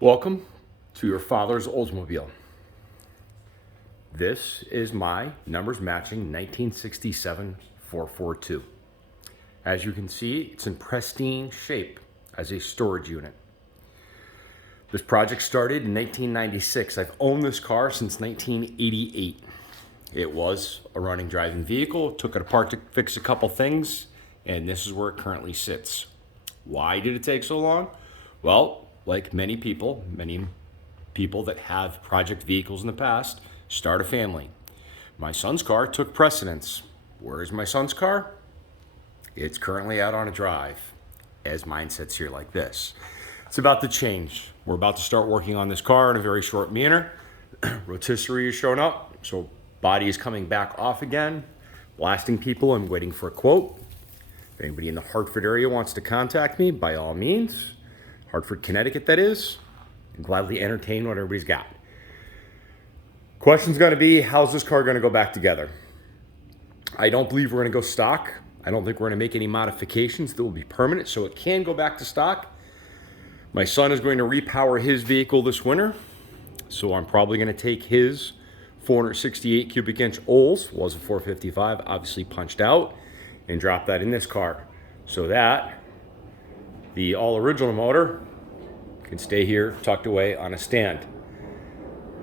Welcome to your father's Oldsmobile. This is my numbers matching 1967 442. As you can see, it's in pristine shape as a storage unit. This project started in 1996. I've owned this car since 1988. It was a running driving vehicle, took it apart to fix a couple things, and this is where it currently sits. Why did it take so long? Well, like many people that have project vehicles in the past, start a family. My son's car took precedence. Where is my son's car? It's currently out on a drive, as mine sits here like this. It's about to change. We're about to start working on this car in a very short manner. Rotisserie is showing up, so body is coming back off again. Blasting people, I'm waiting for a quote. If anybody in the Hartford area wants to contact me, by all means. Hartford, Connecticut, that is. And gladly entertain what everybody's got. Question's going to be, how's this car going to go back together? I don't believe we're going to go stock. I don't think we're going to make any modifications that will be permanent, so it can go back to stock. My son is going to repower his vehicle this winter, so I'm probably going to take his 468 cubic inch Olds, was a 455, obviously punched out, and drop that in this car so that the all original motor can stay here tucked away on a stand.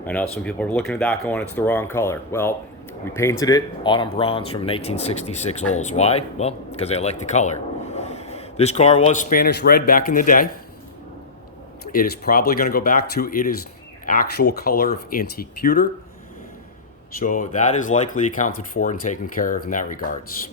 I know some people are looking at that going, it's the wrong color. Well, we painted it autumn bronze from 1966 Olds. Why? Well, because I like the color. This car was Spanish red back in the day. It is probably going to go back to its actual color of antique pewter. So that is likely accounted for and taken care of in that regards.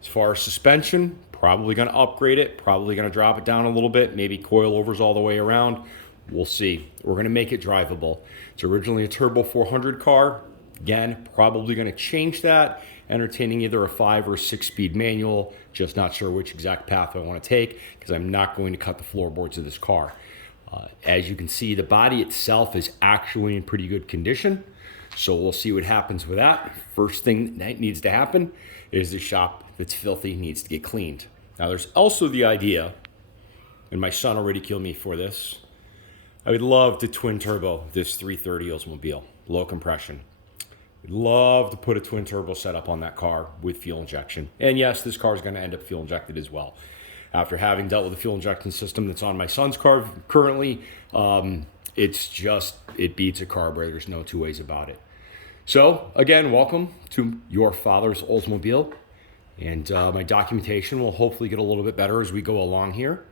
As far as suspension, probably going to upgrade it, probably going to drop it down a little bit, maybe coilovers all the way around. We'll see. We're going to make it drivable. It's originally a turbo 400 car. Again, probably going to change that, entertaining either a 5 or 6-speed manual. Just not sure which exact path I want to take because I'm not going to cut the floorboards of this car. As you can see, the body itself is actually in pretty good condition. So we'll see what happens with that. First thing that needs to happen is the shop that's filthy needs to get cleaned. Now there's also the idea, and my son will ridicule me for this, I would love to twin turbo this 330 Oldsmobile, low compression. I'd love to put a twin turbo setup on that car with fuel injection. And yes, this car is going to end up fuel injected as well. After having dealt with the fuel injection system that's on my son's car currently, it beats a carburetor. There's no two ways about it. So again, welcome to your father's Oldsmobile. And my documentation will hopefully get a little bit better as we go along here.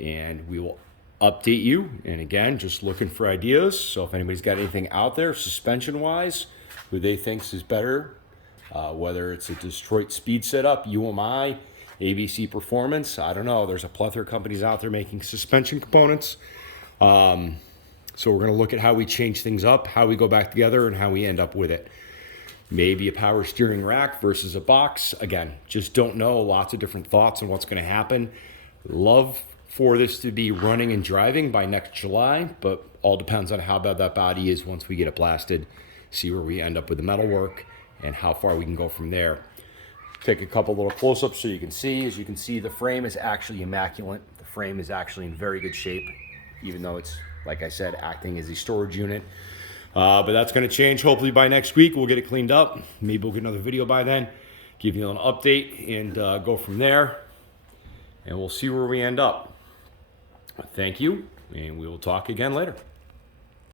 And we will update you. And again, just looking for ideas. So if anybody's got anything out there suspension-wise, who they think is better, whether it's a Detroit speed setup, UMI, ABC Performance, I don't know. There's a plethora of companies out there making suspension components. So we're going to look at how we change things up, how we go back together, and how we end up with it. Maybe a power steering rack versus a box. Again, just don't know. Lots of different thoughts on what's going to happen. Love for this to be running and driving by next July, but all depends on how bad that body is once we get it blasted, see where we end up with the metalwork, and how far we can go from there. Take a couple little close-ups so you can see. As you can see, the frame is actually immaculate. The frame is actually in very good shape, even though it's, like I said, acting as a storage unit. But that's going to change hopefully by next week. We'll get it cleaned up. Maybe we'll get another video by then, give you an update, and go from there. And we'll see where we end up. Thank you, and we will talk again later.